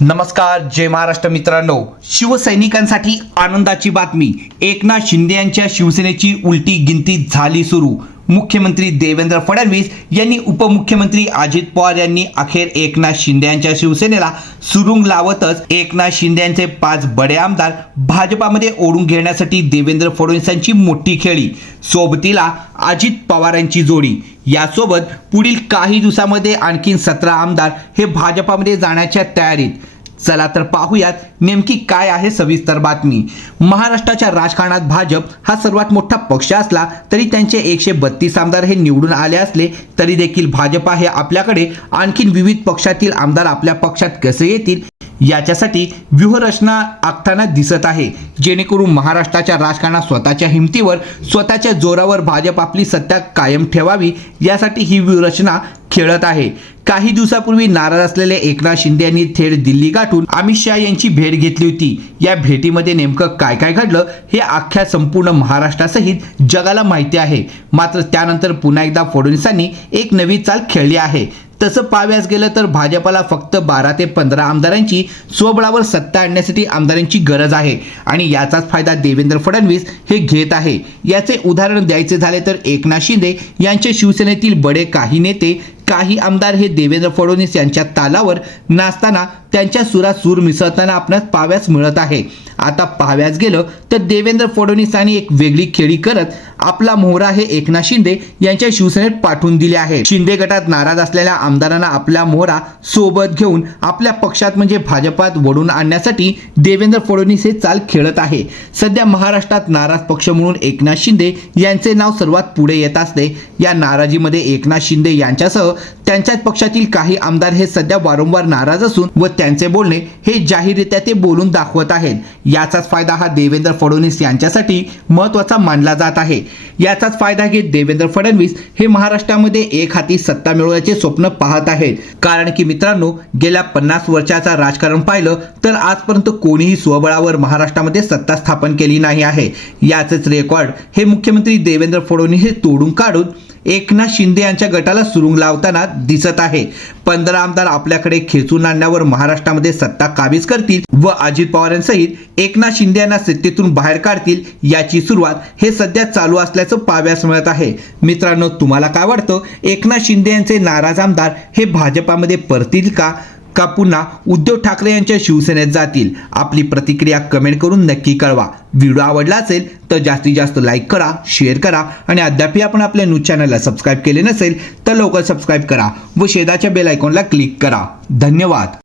नमस्कार जय महाराष्ट्र मित्रांनो. शिवसैनिकांसाठी आनंदाची बातमी. एकनाथ शिंदे यांच्या शिवसेनेची उलटी गिनती झाली सुरू. मुख्यमंत्री देवेंद्र फडणवीस यांनी उपमुख्यमंत्री अजित पवार यांनी अखेर एकनाथ शिंदे यांच्या शिवसेनेला सुरुंग लावतच एकनाथ शिंदे यांचे पाच बडे आमदार भाजपामध्ये ओढून घेण्यासाठी देवेंद्र फडणवीसांची मोठी खेळी सोबतीला अजित पवारांची जोडी. यासोबत पुढील काही दिवसामध्ये आणखीन सतरा आमदार हे भाजपामध्ये जाण्याच्या तयारीत. चला तर पाहूयात नेमकी काय आहे सविस्तर बातमी. महाराष्ट्राच्या राजकारणात भाजप हा सर्वात मोठा पक्ष असला तरी त्यांचे एकशे बत्तीस आमदार हे निवडून आले असले तरी देखील भाजपा हे आपल्याकडे. आणखीन विविध पक्षातील आमदार आपल्या पक्षात कसे येतील याच्यासाठी व्यूहरचना आखताना दिसत आहे. जेणेकरून महाराष्ट्राच्या राजकारणात स्वतःच्या हिमतीवर स्वतःच्या जोरावर भाजप आपली सत्ता कायम ठेवावी यासाठी ही व्यूहरचना खेळत आहे. काही दिवसापूर्वी नाराज असलेले एकनाथ शिंदे यांनी थेट दिल्ली गाठून अमित शहा यांची भेट घेतली होती. या भेटीमध्ये नेमकं काय काय घडलं हे अख्ख्या संपूर्ण महाराष्ट्रासहित जगाला माहिती आहे. मात्र त्यानंतर पुन्हा एकदा फडणवीसांनी एक नवी चाल खेळली आहे. तसं पाहाव्यास गेलं तर भाजपाला फक्त बारा ते पंधरा आमदारांची स्वबळावर सत्ता आणण्यासाठी आमदारांची गरज आहे. आणि याचाच फायदा देवेंद्र फडणवीस हे घेत आहे. याचे उदाहरण द्यायचे झाले तर एकनाथ शिंदे यांचे शिवसेनेतील बडे काही नेते काही आमदार हे देवेंद्र फडणवीस यांच्या तालावर नाचताना त्यांच्या सुरात सूर मिसळताना आपणास पाव्यास मिळत आहे. आता पाहाव्यास गेलं तर देवेंद्र फडणवीसांनी एक वेगळी खेळी करत आपला मोहरा हे एकनाथ शिंदे यांच्या शिवसेनेत पाठवून दिले आहे. शिंदे गटात नाराज असलेल्या आमदारांना आपला मोहरा सोबत घेऊन आपल्या पक्षात म्हणजे भाजपात वडून आणण्यासाठी देवेंद्र फडणवीस हे चाल खेळत आहे. सध्या महाराष्ट्रात नाराज पक्ष म्हणून एकनाथ शिंदे यांचे नाव सर्वात पुढे येत असते. या नाराजीमध्ये एकनाथ शिंदे यांच्यासह त्यांच्याच पक्षातील काही आमदार हे सध्या वारंवार नाराज असून व त्यांचे बोलणे हे जाहीररित्या ते बोलून दाखवत आहेत. याचाच फायदा हा देवेंद्र फडणवीस यांच्यासाठी महत्त्वाचा मानला जात आहे. याचाच फायदा घेत देवेंद्र फडणवीस हे महाराष्ट्रामध्ये एक हाती सत्ता मिळवण्याचे स्वप्न पाहत आहेत. कारण की मित्रांनो गेल्या पन्नास वर्षाचा राजकारण पाहिलं तर आजपर्यंत कोणीही स्वबळावर महाराष्ट्रामध्ये सत्ता स्थापन केली नाही आहे. याचेच रेकॉर्ड हे मुख्यमंत्री देवेंद्र फडणवीस हे तोडून काढून एकनाथ शिंदे यांच्या गटाला सुरुंग लावताना दिसत आहे. पंधरा आमदार आपल्याकडे खेचून आणण्यावर महाराष्ट्रामध्ये सत्ता काबीज करतील व अजित पवारांसहित एकनाथ शिंदे यांना सत्तेतून बाहेर काढतील याची सुरुवात हे सध्या चालू असल्याचं पाव्यास मिळत आहे. मित्रांनो तुम्हाला काय वाटतं? एकनाथ शिंदे यांचे नाराज आमदार हे भाजपामध्ये परतील का? का पुन्हा उद्धव ठाकरे यांच्या शिवसेनेत जातील? आपली प्रतिक्रिया कमेंट करून नक्की कळवा. व्हिडिओ आवडला असेल तर जास्तीत जास्त लाईक करा शेअर करा आणि अद्यापही आपण आपल्या न्यूज चॅनलला सबस्क्राईब केले नसेल तर लवकर सबस्क्राईब करा व शेजाच्या बेल आयकॉनला क्लिक करा. धन्यवाद.